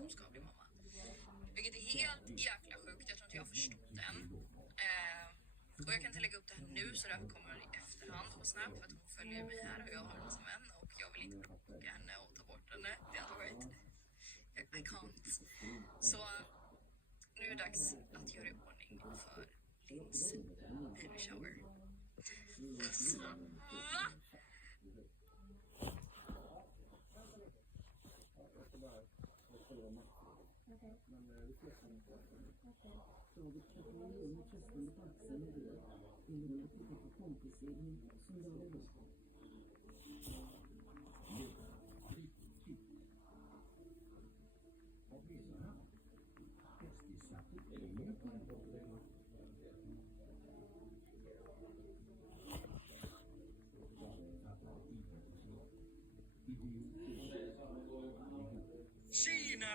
som ska bli mamma. Vilket är helt jäkla sjukt, jag tror inte jag har förstått det än. Och jag kan inte lägga upp det här nu så därför kommer det i efterhand på Snap för att hon följer mig här och jag har henne som vän och jag vill inte blocka henne och ta bort henne. Det hade varit... I can't. Så nu är det dags att göra i ordning för Linds baby shower. Alltså, va? Siinä